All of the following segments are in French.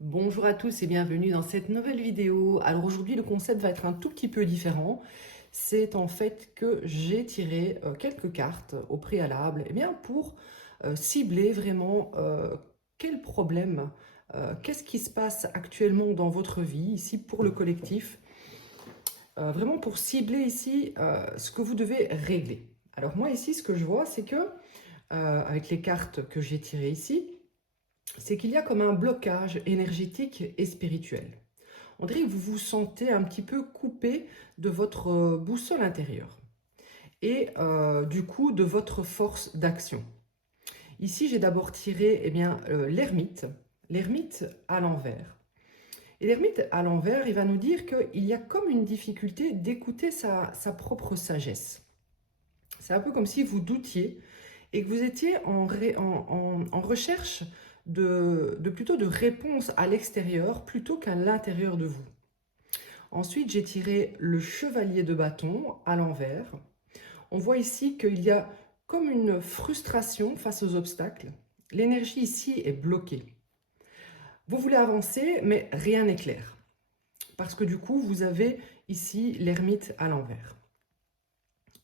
Bonjour à tous et bienvenue dans cette nouvelle vidéo. Alors aujourd'hui le concept va être un tout petit peu différent. C'est en fait que j'ai tiré quelques cartes au préalable pour cibler vraiment quel problème, qu'est-ce qui se passe actuellement dans votre vie ici pour le collectif. Vraiment pour cibler ici ce que vous devez régler. Alors moi ici ce que je vois c'est que avec les cartes que j'ai tirées ici, c'est qu'il y a comme un blocage énergétique et spirituel. On dirait que vous vous sentez un petit peu coupé de votre boussole intérieure et du coup de votre force d'action. Ici, j'ai d'abord tiré l'ermite à l'envers. Et l'ermite à l'envers, il va nous dire qu'il y a comme une difficulté d'écouter sa propre sagesse. C'est un peu comme si vous doutiez et que vous étiez en recherche plutôt de réponses à l'extérieur plutôt qu'à l'intérieur de vous. Ensuite, j'ai tiré le chevalier de bâton à l'envers. On voit ici qu'il y a comme une frustration face aux obstacles. L'énergie ici est bloquée. Vous voulez avancer, mais rien n'est clair. Parce que du coup, vous avez ici l'ermite à l'envers.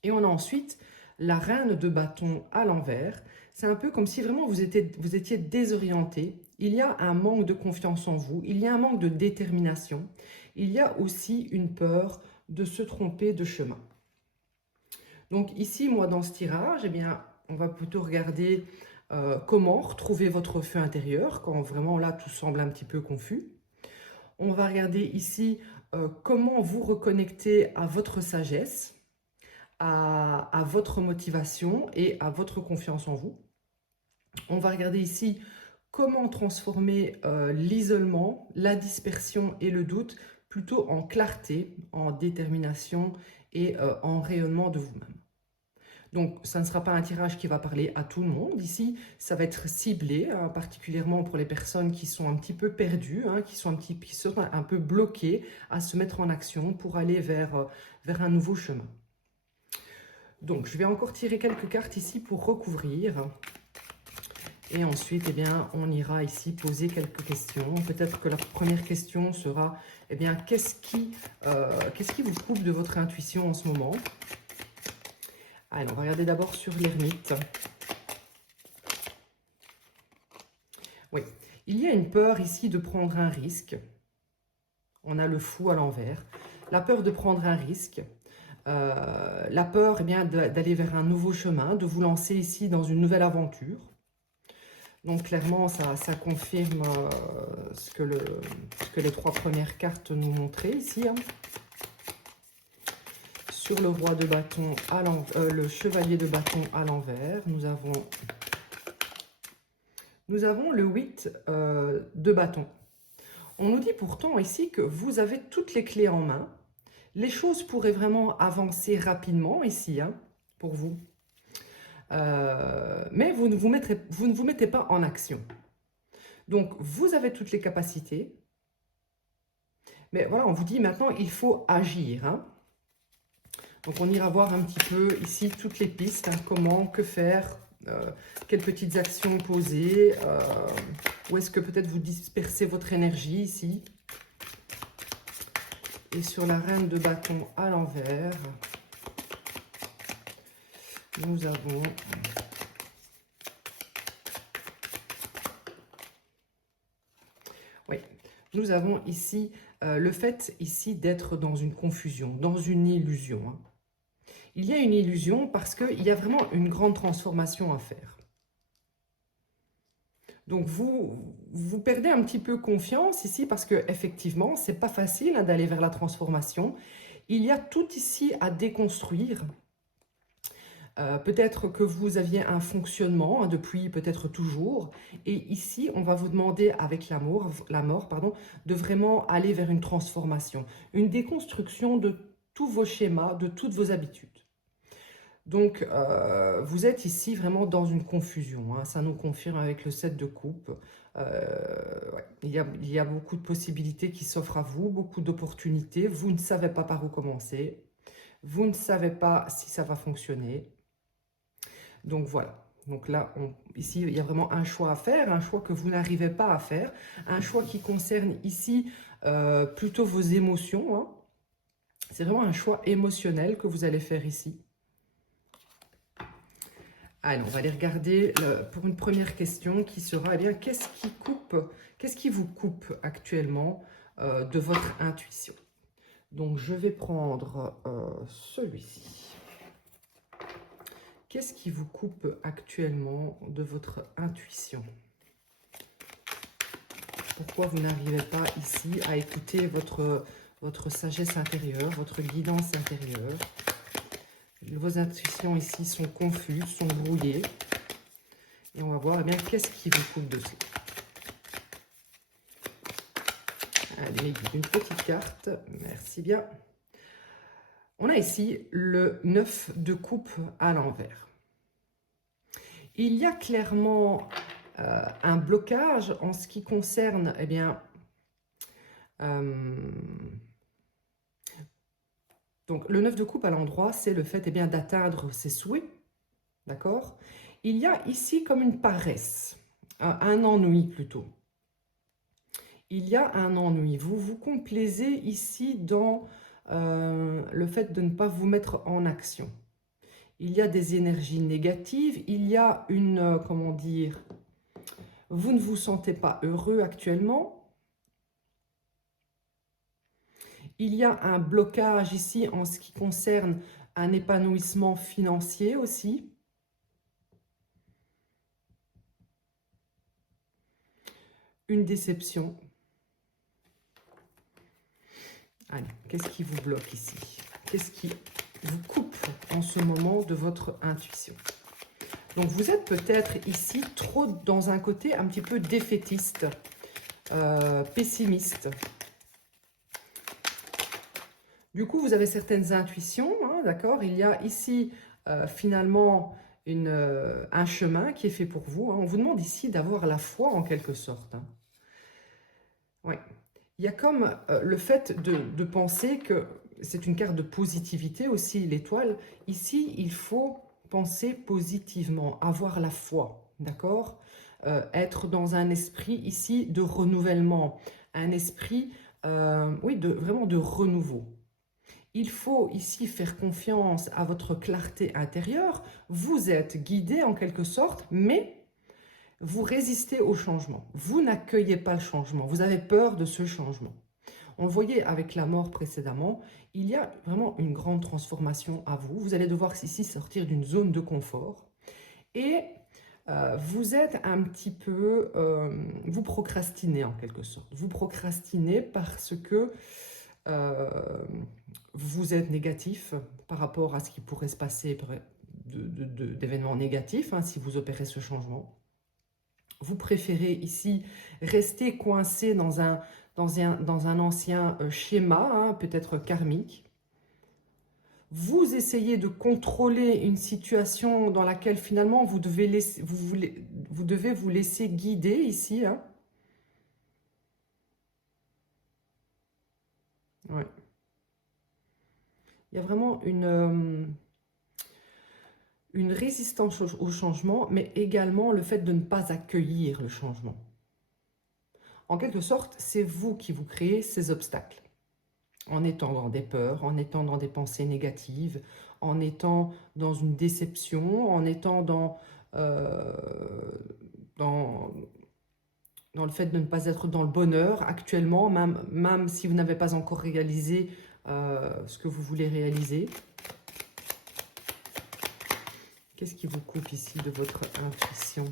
Et on a ensuite la reine de bâton à l'envers. C'est un peu comme si vraiment vous étiez désorienté. Il y a un manque de confiance en vous, il y a un manque de détermination. Il y a aussi une peur de se tromper de chemin. Donc ici, moi, dans ce tirage, on va plutôt regarder comment retrouver votre feu intérieur quand vraiment là, tout semble un petit peu confus. On va regarder ici comment vous reconnecter à votre sagesse, à votre motivation et à votre confiance en vous. On va regarder ici comment transformer l'isolement, la dispersion et le doute plutôt en clarté, en détermination et en rayonnement de vous-même. Donc, ça ne sera pas un tirage qui va parler à tout le monde. Ici, ça va être ciblé, hein, particulièrement pour les personnes qui sont un petit peu perdues, hein, qui sont un peu bloquées à se mettre en action pour aller vers un nouveau chemin. Donc, je vais encore tirer quelques cartes ici pour recouvrir. Et ensuite, on ira ici poser quelques questions. Peut-être que la première question sera, qu'est-ce qui vous coupe de votre intuition en ce moment? Allez, on va regarder d'abord sur l'ermite. Oui, il y a une peur ici de prendre un risque. On a le fou à l'envers. La peur de prendre un risque. La peur d'aller vers un nouveau chemin, de vous lancer ici dans une nouvelle aventure. Donc clairement, ça confirme ce que les trois premières cartes nous montraient ici. Hein. Sur le roi de bâton, le chevalier de bâton à l'envers, nous avons le 8 de bâton. On nous dit pourtant ici que vous avez toutes les clés en main. Les choses pourraient vraiment avancer rapidement ici, hein, pour vous. Mais vous ne vous mettez pas en action. Donc, vous avez toutes les capacités. Mais voilà, on vous dit maintenant, il faut agir. Hein. Donc, on ira voir un petit peu ici toutes les pistes. Hein, comment, que faire, quelles petites actions poser. Où est-ce que peut-être vous dispersez votre énergie ici. Et sur la reine de bâton à l'envers, nous avons... Oui, nous avons ici le fait ici d'être dans une confusion, dans une illusion. Hein. Il y a une illusion parce qu'il y a vraiment une grande transformation à faire. Donc vous perdez un petit peu confiance ici parce que effectivement, c'est pas facile hein, d'aller vers la transformation. Il y a tout ici à déconstruire. Peut-être que vous aviez un fonctionnement hein, depuis peut-être toujours. Et ici, on va vous demander avec la mort, de vraiment aller vers une transformation, une déconstruction de tous vos schémas, de toutes vos habitudes. Donc, vous êtes ici vraiment dans une confusion. Hein. Ça nous confirme avec le 7 de coupe. Ouais. Il y a beaucoup de possibilités qui s'offrent à vous, beaucoup d'opportunités. Vous ne savez pas par où commencer. Vous ne savez pas si ça va fonctionner. Donc voilà. Donc là, ici, il y a vraiment un choix à faire, un choix que vous n'arrivez pas à faire, un choix qui concerne ici plutôt vos émotions, hein. C'est vraiment un choix émotionnel que vous allez faire ici. Allez, on va aller regarder pour une première question qui sera, eh bien, qu'est-ce qui vous coupe actuellement de votre intuition? Donc, je vais prendre celui-ci. Qu'est-ce qui vous coupe actuellement de votre intuition? Pourquoi vous n'arrivez pas ici à écouter votre sagesse intérieure, votre guidance intérieure? Vos intuitions ici sont confuses, sont brouillées. Et on va voir, eh bien, qu'est-ce qui vous coupe de cela? Allez, une petite carte, merci bien. On a ici le 9 de coupe à l'envers. Il y a clairement un blocage en ce qui concerne, eh bien, donc le 9 de coupe à l'endroit, c'est le fait, eh bien, d'atteindre ses souhaits, d'accord? Il y a ici comme une paresse, un ennui plutôt. Il y a un ennui. Vous vous complaisez ici dans le fait de ne pas vous mettre en action. Il y a des énergies négatives, il y a une, comment dire, vous ne vous sentez pas heureux actuellement. Il y a un blocage ici en ce qui concerne un épanouissement financier aussi. Une déception. Allez, qu'est-ce qui vous bloque ici? Qu'est-ce qui vous coupe en ce moment de votre intuition? Donc vous êtes peut-être ici trop dans un côté un petit peu défaitiste, pessimiste. Du coup, vous avez certaines intuitions, hein, d'accord? Il y a ici finalement un chemin qui est fait pour vous, hein. On vous demande ici d'avoir la foi en quelque sorte, hein. Ouais. Il y a comme le fait de penser que c'est une carte de positivité aussi, l'étoile. Ici, il faut penser positivement, avoir la foi, d'accord? Être dans un esprit ici de renouvellement, un esprit, oui, vraiment de renouveau. Il faut ici faire confiance à votre clarté intérieure. Vous êtes guidé en quelque sorte, mais vous résistez au changement. Vous n'accueillez pas le changement. Vous avez peur de ce changement. On le voyait avec la mort précédemment, il y a vraiment une grande transformation à vous. Vous allez devoir ici sortir d'une zone de confort. Et vous êtes un petit peu, vous procrastinez en quelque sorte. Vous procrastinez parce que vous êtes négatif par rapport à ce qui pourrait se passer d'événements négatifs, hein, si vous opérez ce changement. Vous préférez ici rester coincé dans un ancien schéma, hein, peut-être karmique. Vous essayez de contrôler une situation dans laquelle finalement vous devez vous laisser guider ici, hein. Ouais. Il y a vraiment une résistance au changement, mais également le fait de ne pas accueillir le changement. En quelque sorte, c'est vous qui vous créez ces obstacles. En étant dans des peurs, en étant dans des pensées négatives, en étant dans une déception, en étant dans le fait de ne pas être dans le bonheur actuellement, même si vous n'avez pas encore réalisé ce que vous voulez réaliser. Qu'est-ce qui vous coupe ici de votre intuition?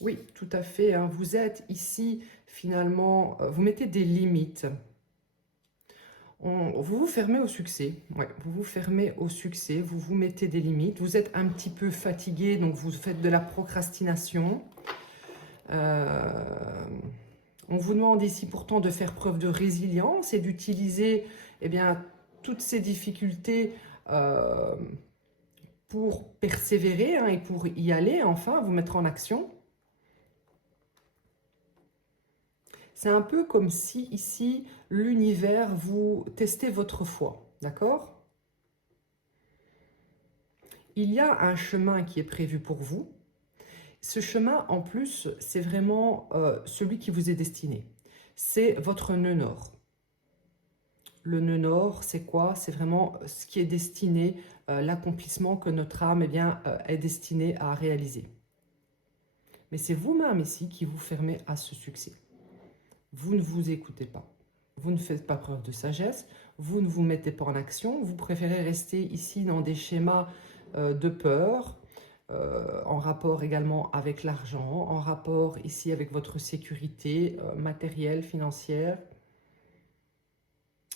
Oui, tout à fait, hein. Vous êtes ici, finalement, vous mettez des limites. Vous vous fermez au succès. Ouais, vous vous fermez au succès, vous vous mettez des limites. Vous êtes un petit peu fatigué, donc vous faites de la procrastination. On vous demande ici pourtant de faire preuve de résilience et d'utiliser, eh bien, toutes ces difficultés pour persévérer, hein, et pour y aller, enfin, vous mettre en action. C'est un peu comme si ici, l'univers vous testait votre foi, d'accord? il y a un chemin qui est prévu pour vous. Ce chemin, en plus, c'est vraiment celui qui vous est destiné. C'est votre nœud nord. Le nœud nord, c'est quoi? C'est vraiment ce qui est destiné, l'accomplissement que notre âme est destinée à réaliser. Mais c'est vous-même ici qui vous fermez à ce succès. Vous ne vous écoutez pas. Vous ne faites pas preuve de sagesse. Vous ne vous mettez pas en action. Vous préférez rester ici dans des schémas de peur, en rapport également avec l'argent, en rapport ici avec votre sécurité matérielle, financière.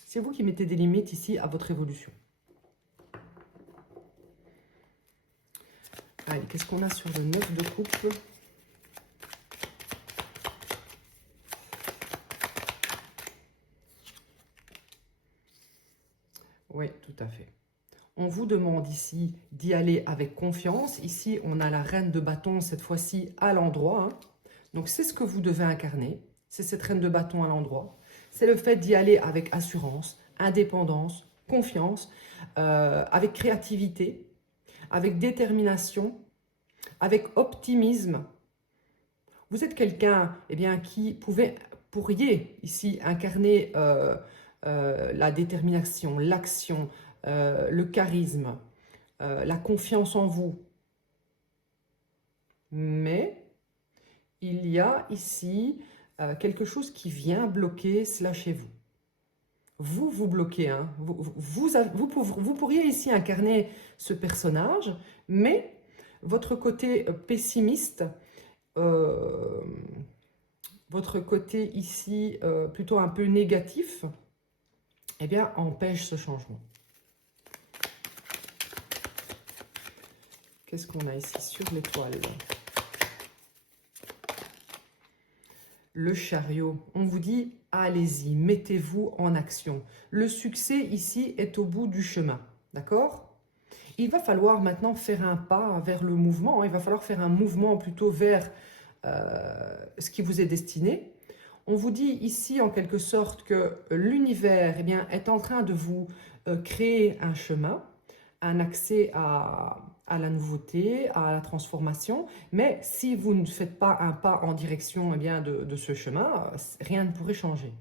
C'est vous qui mettez des limites ici à votre évolution. Allez, qu'est-ce qu'on a sur le 9 de coupe? Oui, tout à fait. On vous demande ici d'y aller avec confiance. Ici, on a la reine de bâton, cette fois-ci à l'endroit. Hein. Donc, c'est ce que vous devez incarner. C'est cette reine de bâton à l'endroit. C'est le fait d'y aller avec assurance, indépendance, confiance, avec créativité, avec détermination, avec optimisme. Vous êtes quelqu'un qui pourriez ici incarner la détermination, l'action, le charisme, la confiance en vous. Mais il y a ici quelque chose qui vient bloquer cela chez vous. Vous bloquez. Hein. Vous pourriez ici incarner ce personnage, mais votre côté pessimiste, votre côté ici plutôt un peu négatif, empêche ce changement. Qu'est-ce qu'on a ici sur l'étoile? Le chariot. On vous dit, allez-y, mettez-vous en action. Le succès ici est au bout du chemin. D'accord? Il va falloir maintenant faire un pas vers le mouvement. Il va falloir faire un mouvement plutôt vers ce qui vous est destiné. On vous dit ici en quelque sorte que l'univers est en train de vous créer un chemin, un accès à la nouveauté, à la transformation. Mais si vous ne faites pas un pas en direction de ce chemin, rien ne pourrait changer.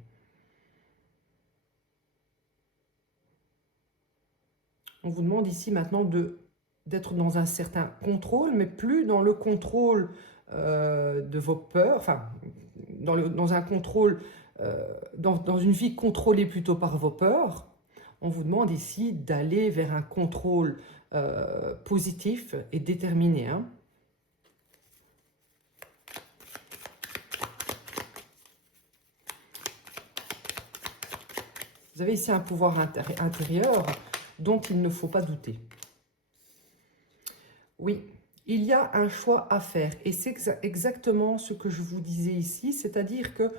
On vous demande ici maintenant d'être dans un certain contrôle, mais plus dans le contrôle de vos peurs, enfin, dans un contrôle, dans une vie contrôlée plutôt par vos peurs. On vous demande ici d'aller vers un contrôle positif et déterminé. Hein. Vous avez ici un pouvoir intérieur dont il ne faut pas douter. Oui, il y a un choix à faire et c'est exactement ce que je vous disais ici, c'est-à-dire que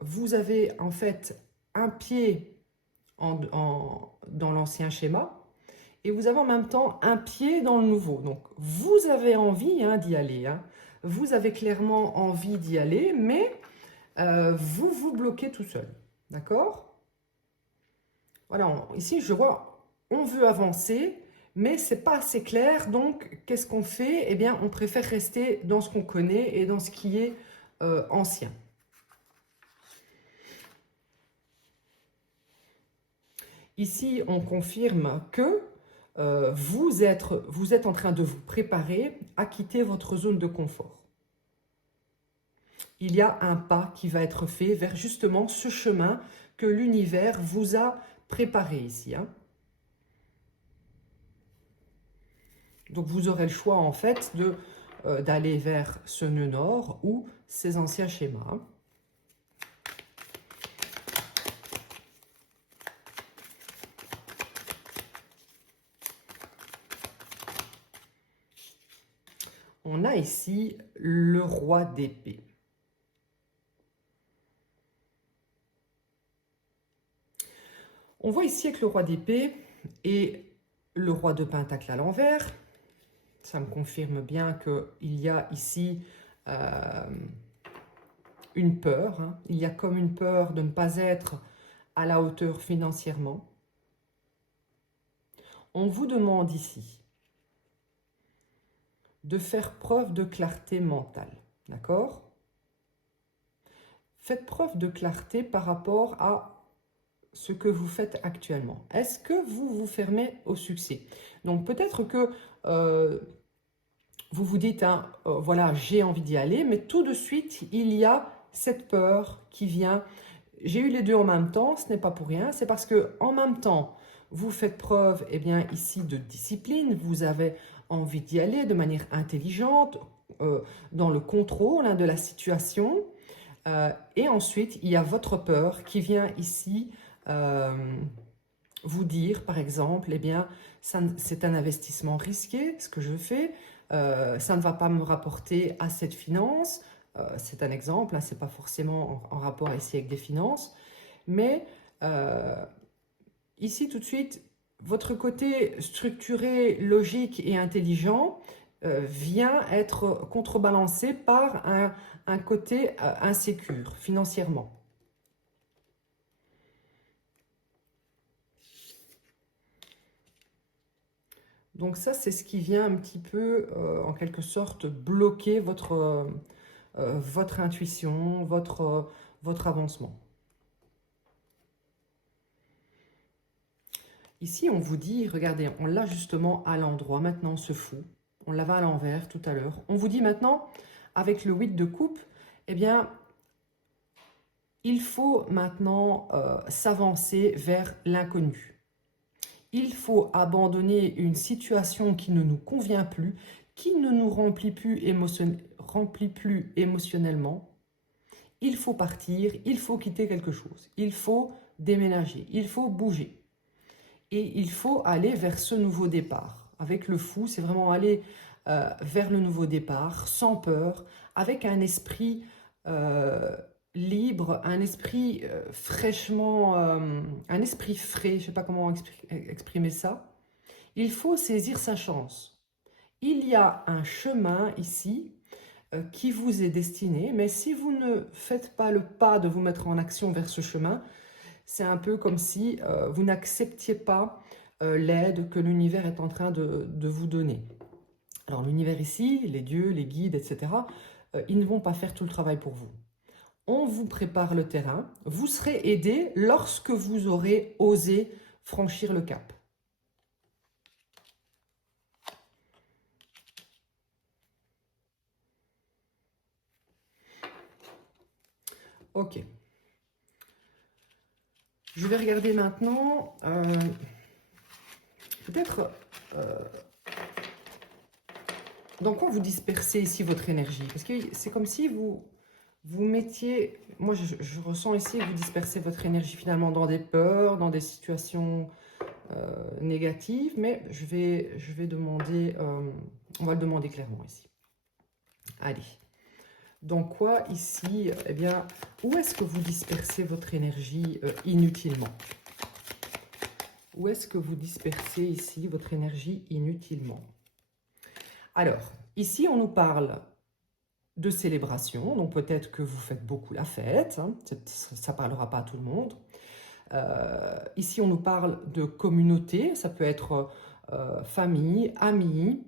vous avez en fait un pied dans l'ancien schéma et vous avez en même temps un pied dans le nouveau. Donc vous avez envie d'y aller, hein. Vous avez clairement envie d'y aller, mais vous vous bloquez tout seul, d'accord? Voilà, ici je vois, on veut avancer, mais c'est pas assez clair, donc qu'est-ce qu'on fait? On préfère rester dans ce qu'on connaît et dans ce qui est ancien. Ici, on confirme que vous êtes en train de vous préparer à quitter votre zone de confort. Il y a un pas qui va être fait vers justement ce chemin que l'univers vous a préparé ici. Hein. Donc, vous aurez le choix en fait d'aller vers ce nœud nord ou ces anciens schémas. On a ici le roi d'épée. On voit ici avec le roi d'épée et le roi de pentacle à l'envers. Ça me confirme bien qu'il y a ici une peur. Hein. Il y a comme une peur de ne pas être à la hauteur financièrement. On vous demande ici de faire preuve de clarté mentale. D'accord? Faites preuve de clarté par rapport à ce que vous faites actuellement. Est-ce que vous vous fermez au succès? Donc peut-être que vous vous dites, hein, voilà, j'ai envie d'y aller, mais tout de suite, il y a cette peur qui vient. J'ai eu les deux en même temps, ce n'est pas pour rien, c'est parce que en même temps, vous faites preuve, eh bien, ici, de discipline, vous avez envie d'y aller de manière intelligente, dans le contrôle, hein, de la situation. Et ensuite, il y a votre peur qui vient ici euh, vous dire, par exemple, eh bien, c'est un investissement risqué, ce que je fais, ça ne va pas me rapporter assez de finances. C'est un exemple, hein, ce n'est pas forcément en rapport ici avec des finances, mais ici tout de suite, votre côté structuré, logique et intelligent vient être contrebalancé par un côté insécure financièrement. Donc ça, c'est ce qui vient un petit peu, en quelque sorte, bloquer votre intuition, votre avancement. Ici, on vous dit, regardez, on l'a justement à l'endroit, maintenant on se fout. On l'avait à l'envers tout à l'heure. On vous dit maintenant, avec le 8 de coupe, eh bien, il faut maintenant s'avancer vers l'inconnu. Il faut abandonner une situation qui ne nous convient plus, qui ne nous remplit plus émotionnellement. Il faut partir, il faut quitter quelque chose, il faut déménager, il faut bouger. Et il faut aller vers ce nouveau départ. Avec le fou, c'est vraiment aller vers le nouveau départ, sans peur, avec un esprit libre, un esprit fraîchement, un esprit frais, je ne sais pas comment exprimer ça. Il faut saisir sa chance. Il y a un chemin ici qui vous est destiné, mais si vous ne faites pas le pas de vous mettre en action vers ce chemin, c'est un peu comme si vous n'acceptiez pas l'aide que l'univers est en train de vous donner. Alors l'univers ici, les dieux, les guides, etc., ils ne vont pas faire tout le travail pour vous. On vous prépare le terrain, vous serez aidé lorsque vous aurez osé franchir le cap. Ok. Je vais regarder maintenant, peut-être, dans quoi vous dispersez ici votre énergie. Parce que c'est comme si vous mettiez, moi je ressens ici que vous dispersez votre énergie finalement dans des peurs, dans des situations négatives, mais je vais demander, on va le demander clairement ici. Allez. Donc quoi ici, eh bien, où est-ce que vous dispersez votre énergie inutilement? Où est-ce que vous dispersez ici votre énergie inutilement? Alors, ici on nous parle de célébration, donc peut-être que vous faites beaucoup la fête, hein, ça ne parlera pas à tout le monde. Ici on nous parle de communauté, ça peut être famille, amis.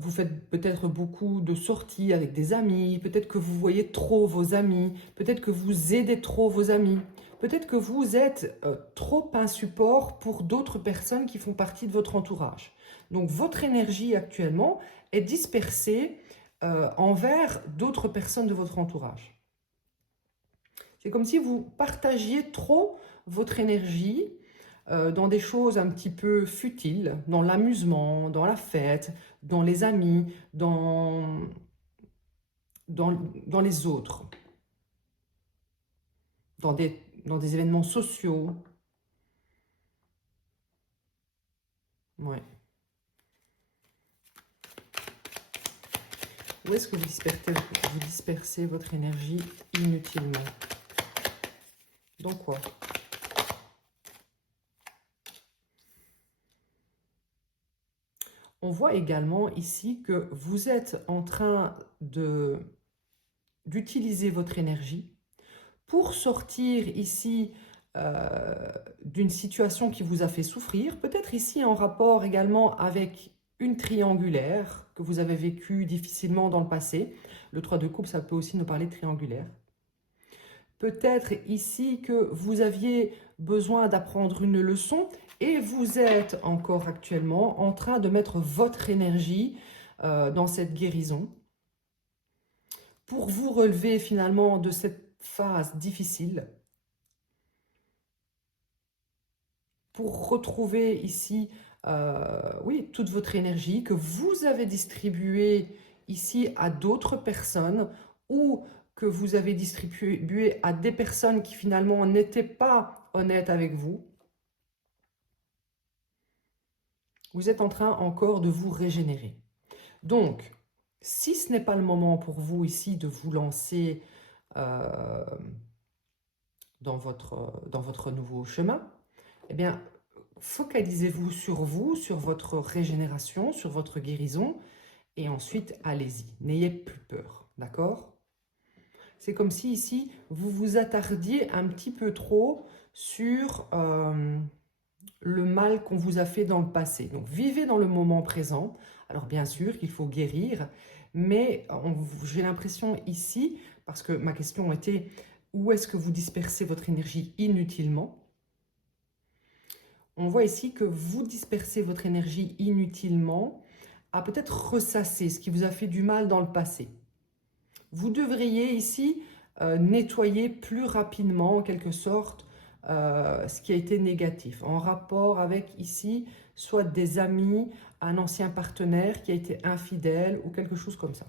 Vous faites peut-être beaucoup de sorties avec des amis, peut-être que vous voyez trop vos amis, peut-être que vous aidez trop vos amis, peut-être que vous êtes trop un support pour d'autres personnes qui font partie de votre entourage. Donc votre énergie actuellement est dispersée envers d'autres personnes de votre entourage. C'est comme si vous partagiez trop votre énergie dans des choses un petit peu futiles, dans l'amusement, dans la fête, dans les amis, dans les autres, dans des événements sociaux. Ouais. Où est-ce que vous dispersez votre énergie inutilement? Dans quoi? On voit également ici que vous êtes en train d'utiliser votre énergie pour sortir ici d'une situation qui vous a fait souffrir, peut-être ici en rapport également avec une triangulaire que vous avez vécue difficilement dans le passé. Le 3 de coupe, ça peut aussi nous parler de triangulaire. Peut-être ici que vous aviez besoin d'apprendre une leçon et vous êtes encore actuellement en train de mettre votre énergie dans cette guérison pour vous relever finalement de cette phase difficile, pour retrouver ici oui, toute votre énergie que vous avez distribuée ici à d'autres personnes ou que vous avez distribuée à des personnes qui finalement n'étaient pas honnêtes avec vous. Vous êtes en train encore de vous régénérer. Donc, si ce n'est pas le moment pour vous ici de vous lancer dans votre nouveau chemin, eh bien, focalisez-vous, sur votre régénération, sur votre guérison, et ensuite, allez-y. N'ayez plus peur, d'accord? C'est comme si ici, vous vous attardiez un petit peu trop sur le mal qu'on vous a fait dans le passé. Donc, vivez dans le moment présent. Alors, bien sûr qu'il faut guérir, mais j'ai l'impression ici, parce que ma question était, où est-ce que vous dispersez votre énergie inutilement? On voit ici que vous dispersez votre énergie inutilement à peut-être ressasser ce qui vous a fait du mal dans le passé. Vous devriez ici nettoyer plus rapidement, en quelque sorte, ce qui a été négatif, en rapport avec ici, soit des amis, un ancien partenaire qui a été infidèle ou quelque chose comme ça.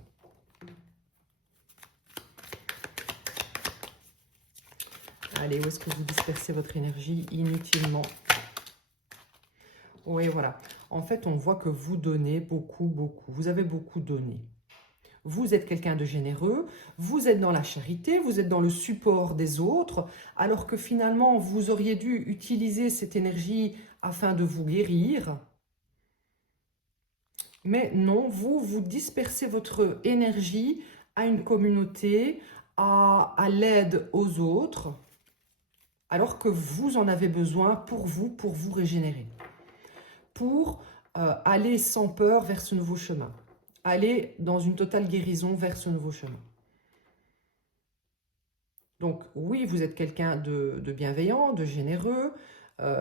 Allez, où est-ce que vous dispersez votre énergie inutilement? Oui, voilà. En fait, on voit que vous donnez beaucoup, beaucoup. Vous avez beaucoup donné. Vous êtes quelqu'un de généreux, vous êtes dans la charité, vous êtes dans le support des autres, alors que finalement, vous auriez dû utiliser cette énergie afin de vous guérir. Mais non, vous dispersez votre énergie à une communauté, à l'aide aux autres, alors que vous en avez besoin pour vous régénérer, pour aller sans peur vers ce nouveau chemin, aller dans une totale guérison vers ce nouveau chemin. Donc oui, vous êtes quelqu'un de bienveillant, de généreux,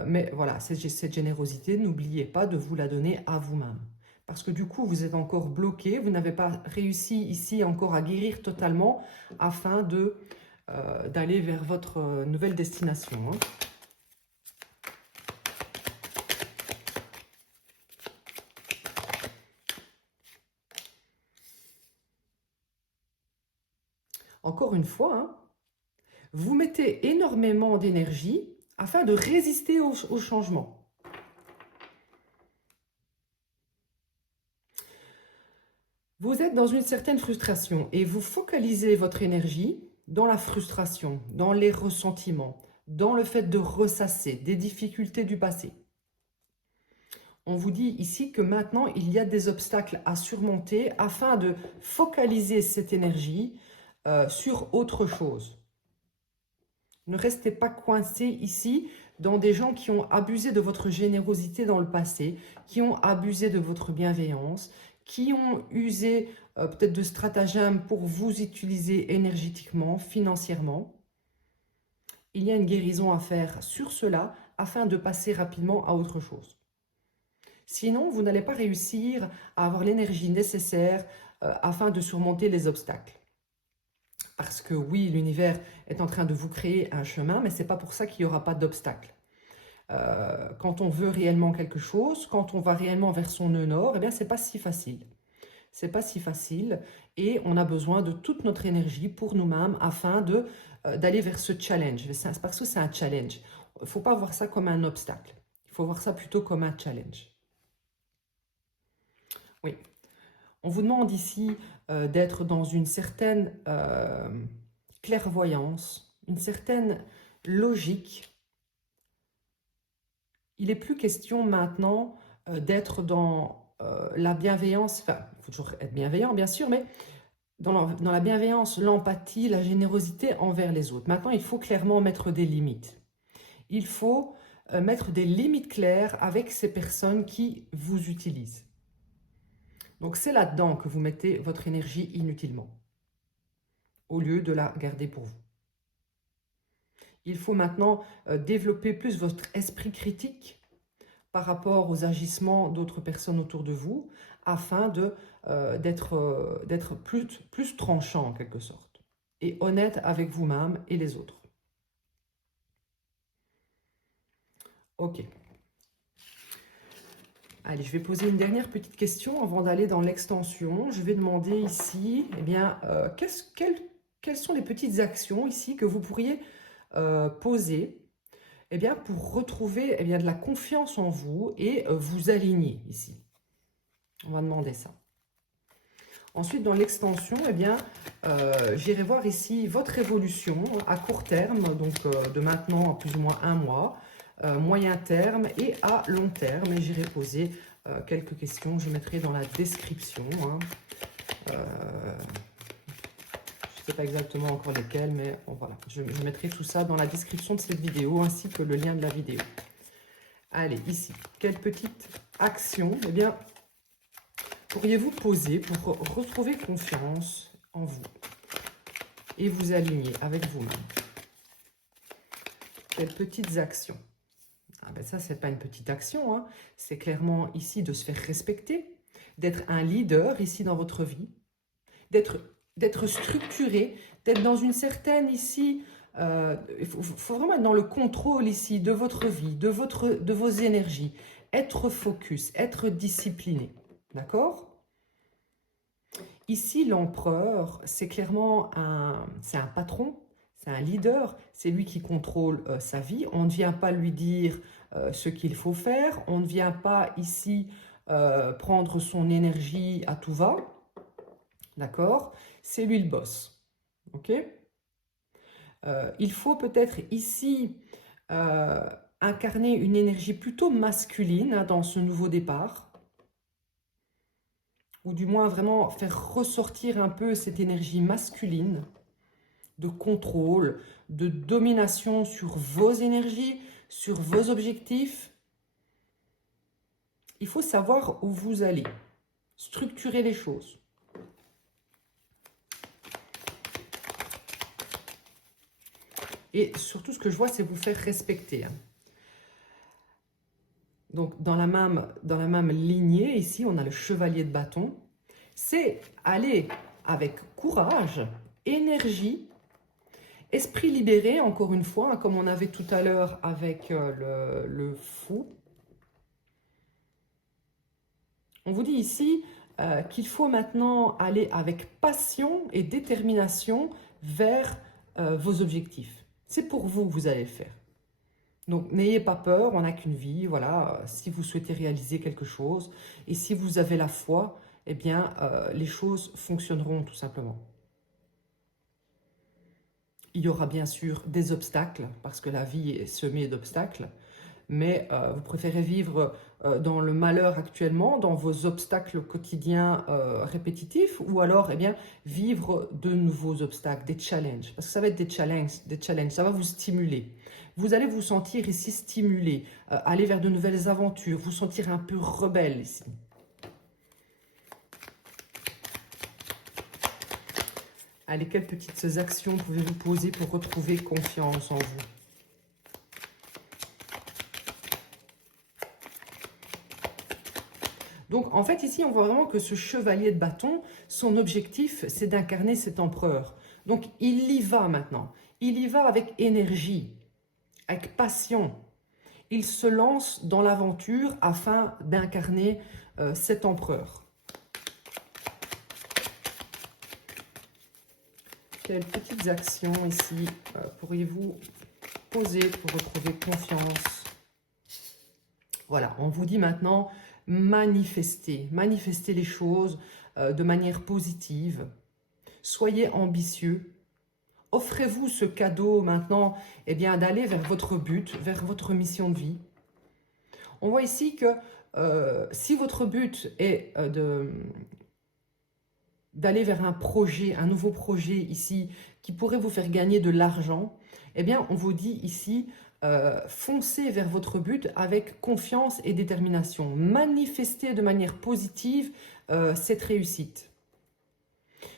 mais voilà, cette générosité, n'oubliez pas de vous la donner à vous-même. Parce que du coup, vous êtes encore bloqué, vous n'avez pas réussi ici encore à guérir totalement afin d'aller vers votre nouvelle destination, hein. Encore une fois, hein, vous mettez énormément d'énergie afin de résister au changement. Vous êtes dans une certaine frustration et vous focalisez votre énergie dans la frustration, dans les ressentiments, dans le fait de ressasser des difficultés du passé. On vous dit ici que maintenant, il y a des obstacles à surmonter afin de focaliser cette énergie sur autre chose. Ne restez pas coincé ici dans des gens qui ont abusé de votre générosité dans le passé, qui ont abusé de votre bienveillance, qui ont usé peut-être de stratagèmes pour vous utiliser énergétiquement, financièrement. Il y a une guérison à faire sur cela afin de passer rapidement à autre chose. Sinon, vous n'allez pas réussir à avoir l'énergie nécessaire afin de surmonter les obstacles. Parce que oui, l'univers est en train de vous créer un chemin, mais ce n'est pas pour ça qu'il n'y aura pas d'obstacle. Quand on veut réellement quelque chose, quand on va réellement vers son nœud nord, eh bien, ce n'est pas si facile. C'est pas si facile et on a besoin de toute notre énergie pour nous-mêmes afin d'aller vers ce challenge. Parce que c'est un challenge. Il ne faut pas voir ça comme un obstacle. Il faut voir ça plutôt comme un challenge. Oui. On vous demande ici d'être dans une certaine clairvoyance, une certaine logique. Il n'est plus question maintenant d'être dans la bienveillance. Enfin, il faut toujours être bienveillant, bien sûr, mais dans la bienveillance, l'empathie, la générosité envers les autres. Maintenant, il faut clairement mettre des limites. Il faut mettre des limites claires avec ces personnes qui vous utilisent. Donc c'est là-dedans que vous mettez votre énergie inutilement, au lieu de la garder pour vous. Il faut maintenant développer plus votre esprit critique par rapport aux agissements d'autres personnes autour de vous, afin d'être plus tranchant en quelque sorte, et honnête avec vous-même et les autres. Ok. Allez, je vais poser une dernière petite question avant d'aller dans l'extension. Je vais demander ici, eh bien, quelles sont les petites actions ici que vous pourriez poser, eh bien, pour retrouver, eh bien, de la confiance en vous et vous aligner ici. On va demander ça. Ensuite, dans l'extension, eh bien, j'irai voir ici votre évolution à court terme, donc de maintenant à plus ou moins un mois, moyen terme et à long terme. Et j'irai poser quelques questions, je mettrai dans la description. Hein. Je ne sais pas exactement encore lesquelles, mais bon, voilà, je mettrai tout ça dans la description de cette vidéo, ainsi que le lien de la vidéo. Allez, ici, quelle petite action, eh bien, pourriez-vous poser pour retrouver confiance en vous et vous aligner avec vous-même? Quelles petites actions? Ah ben ça, c'est pas une petite action, hein. C'est clairement ici de se faire respecter, d'être un leader ici dans votre vie, d'être structuré, d'être dans une certaine ici, il faut vraiment être dans le contrôle ici de votre vie, de vos énergies, être focus, être discipliné, d'accord? Ici, l'empereur, c'est clairement c'est un patron, c'est un leader, c'est lui qui contrôle sa vie. On ne vient pas lui dire ce qu'il faut faire, on ne vient pas ici prendre son énergie à tout va, d'accord? C'est lui le boss, ok? Il faut peut-être ici incarner une énergie plutôt masculine hein, dans ce nouveau départ, ou du moins vraiment faire ressortir un peu cette énergie masculine de contrôle, de domination sur vos énergies, sur vos objectifs. Il faut savoir où vous allez, structurer les choses. Et surtout, ce que je vois, c'est vous faire respecter. Hein. Donc, dans la même lignée, ici, on a le chevalier de bâton. C'est aller avec courage, énergie, esprit libéré, encore une fois, hein, comme on avait tout à l'heure avec le fou. On vous dit ici qu'il faut maintenant aller avec passion et détermination vers vos objectifs. C'est pour vous que vous allez le faire. Donc, n'ayez pas peur, on n'a qu'une vie, voilà, si vous souhaitez réaliser quelque chose, et si vous avez la foi, eh bien, les choses fonctionneront tout simplement. Il y aura bien sûr des obstacles, parce que la vie est semée d'obstacles, mais vous préférez vivre dans le malheur actuellement, dans vos obstacles quotidiens répétitifs, ou alors eh bien, vivre de nouveaux obstacles, des challenges, parce que ça va être des challenges, ça va vous stimuler. Vous allez vous sentir ici stimulé, aller vers de nouvelles aventures, vous sentir un peu rebelle ici. Allez, quelles petites actions pouvez-vous poser pour retrouver confiance en vous? Donc, en fait, ici, on voit vraiment que ce chevalier de bâton, son objectif, c'est d'incarner cet empereur. Donc, il y va maintenant. Il y va avec énergie, avec passion. Il se lance dans l'aventure afin d'incarner cet empereur. Quelles petites actions ici pourriez-vous poser pour retrouver confiance? Voilà, on vous dit maintenant manifester les choses de manière positive. Soyez ambitieux. Offrez-vous ce cadeau maintenant, eh bien, d'aller vers votre but, vers votre mission de vie. On voit ici que si votre but est d'aller vers un projet, un nouveau projet ici, qui pourrait vous faire gagner de l'argent, eh bien, on vous dit ici Foncez vers votre but avec confiance et détermination. Manifestez de manière positive cette réussite.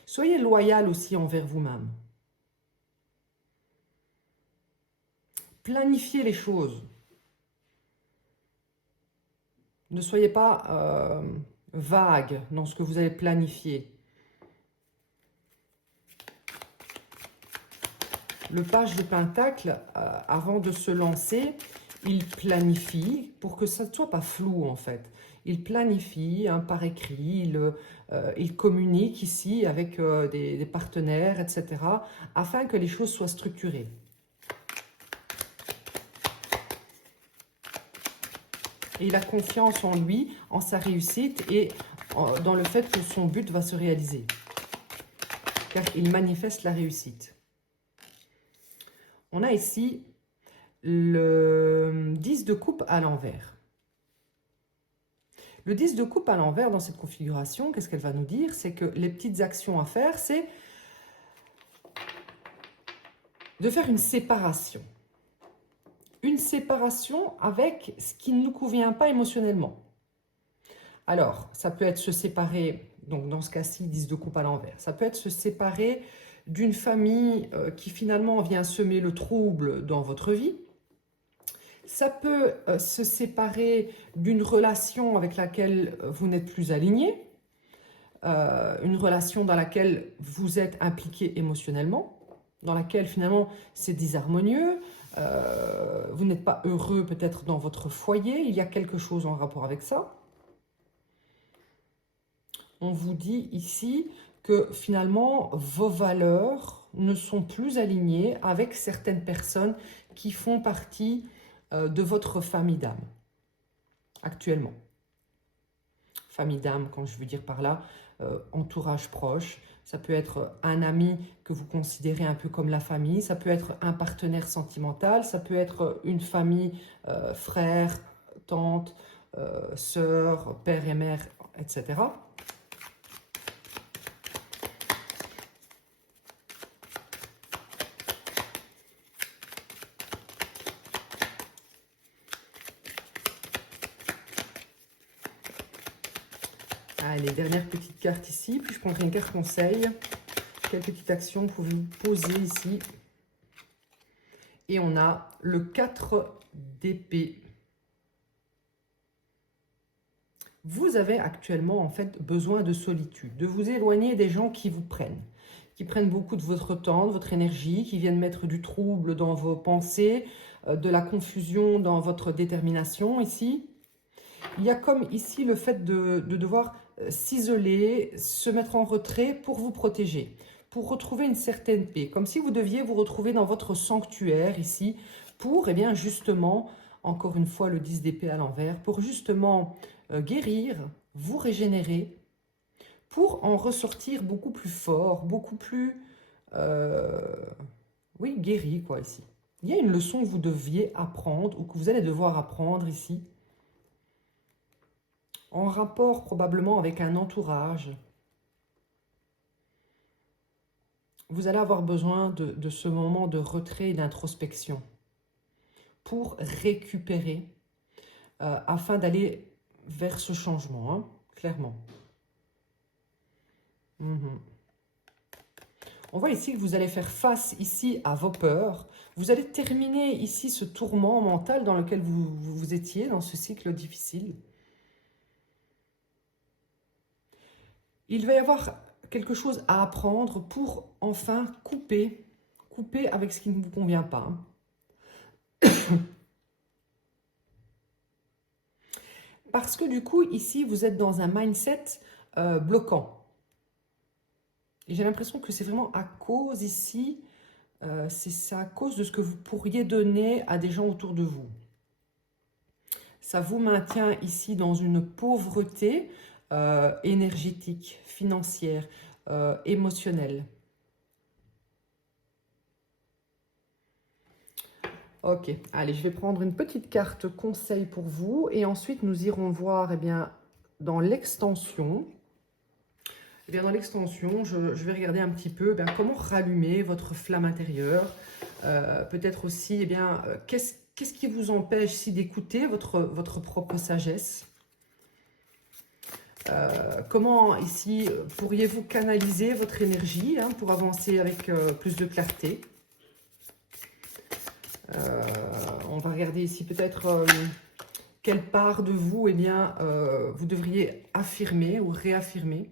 Soyez loyal aussi envers vous-même. Planifiez les choses. Ne soyez pas vague dans ce que vous allez planifier. Le page de Pentacle, avant de se lancer, il planifie pour que ça ne soit pas flou en fait. Il planifie par écrit, il communique ici avec des partenaires, etc. afin que les choses soient structurées. Et il a confiance en lui, en sa réussite et dans le fait que son but va se réaliser. Car il manifeste la réussite. On a ici le 10 de coupe à l'envers. Le 10 de coupe à l'envers dans cette configuration, qu'est-ce qu'elle va nous dire? C'est que les petites actions à faire, c'est de faire une séparation. Une séparation avec ce qui ne nous convient pas émotionnellement. Alors, ça peut être se séparer, donc dans ce cas-ci, 10 de coupe à l'envers. Ça peut être se séparer d'une famille qui finalement vient semer le trouble dans votre vie. Ça peut se séparer d'une relation avec laquelle vous n'êtes plus aligné, une relation dans laquelle vous êtes impliqué émotionnellement, dans laquelle finalement c'est disharmonieux, vous n'êtes pas heureux peut-être dans votre foyer, il y a quelque chose en rapport avec ça. On vous dit ici que finalement vos valeurs ne sont plus alignées avec certaines personnes qui font partie de votre famille d'âme, actuellement. Famille d'âme, quand je veux dire par là, entourage proche, ça peut être un ami que vous considérez un peu comme la famille, ça peut être un partenaire sentimental, ça peut être une famille, frère, tante, sœur, père et mère, etc. Allez, dernière petite carte ici, puis je prendrai une carte conseil. Quelle petite action pouvez-vous poser ici? Et on a le 4 d'épée. Vous avez actuellement en fait besoin de solitude, de vous éloigner des gens qui vous prennent, qui prennent beaucoup de votre temps, de votre énergie, qui viennent mettre du trouble dans vos pensées, de la confusion dans votre détermination ici. Il y a comme ici le fait de devoir s'isoler, se mettre en retrait pour vous protéger, pour retrouver une certaine paix, comme si vous deviez vous retrouver dans votre sanctuaire ici, pour, eh bien, justement, encore une fois le 10 d'épée à l'envers, pour justement guérir, vous régénérer, pour en ressortir beaucoup plus fort, beaucoup plus, oui, guéri, quoi, ici. Il y a une leçon que vous deviez apprendre, ou que vous allez devoir apprendre ici, en rapport probablement avec un entourage. Vous allez avoir besoin de ce moment de retrait et d'introspection pour récupérer afin d'aller vers ce changement, hein, clairement. On voit ici que vous allez faire face ici à vos peurs. Vous allez terminer ici ce tourment mental dans lequel vous étiez, dans ce cycle difficile. Il va y avoir quelque chose à apprendre pour enfin couper avec ce qui ne vous convient pas. Parce que du coup, ici, vous êtes dans un mindset bloquant. Et j'ai l'impression que c'est vraiment à cause ici, c'est à cause de ce que vous pourriez donner à des gens autour de vous. Ça vous maintient ici dans une pauvreté énergétique, financière, émotionnelle. Ok, allez, je vais prendre une petite carte conseil pour vous et ensuite nous irons voir eh bien, dans l'extension. Eh bien, dans l'extension, je vais regarder un petit peu comment rallumer votre flamme intérieure. Peut-être aussi, qu'est-ce Qu'est-ce qui vous empêche ici d'écouter votre propre sagesse? Comment ici pourriez-vous canaliser votre énergie pour avancer avec plus de clarté? On va regarder ici peut-être quelle part de vous, eh bien, vous devriez affirmer ou réaffirmer.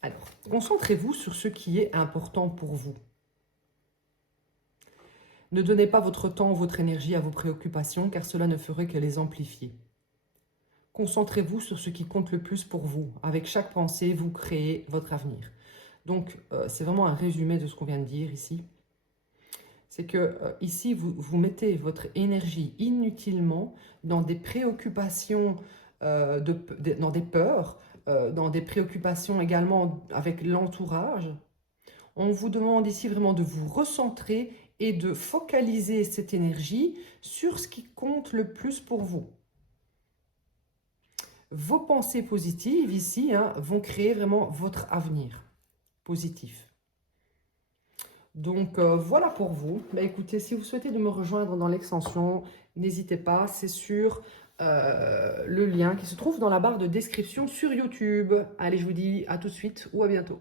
Alors, concentrez-vous sur ce qui est important pour vous. Ne donnez pas votre temps ou votre énergie à vos préoccupations, car cela ne ferait que les amplifier. Concentrez-vous sur ce qui compte le plus pour vous. Avec chaque pensée, vous créez votre avenir. Donc, c'est vraiment un résumé de ce qu'on vient de dire ici. C'est que ici, vous mettez votre énergie inutilement dans des préoccupations, dans des peurs, dans des préoccupations également avec l'entourage. On vous demande ici vraiment de vous recentrer et de focaliser cette énergie sur ce qui compte le plus pour vous. Vos pensées positives ici vont créer vraiment votre avenir positif. Donc voilà pour vous. Bah, écoutez, si vous souhaitez de me rejoindre dans l'extension, n'hésitez pas, c'est sur le lien qui se trouve dans la barre de description sur YouTube. Allez, je vous dis à tout de suite ou à bientôt.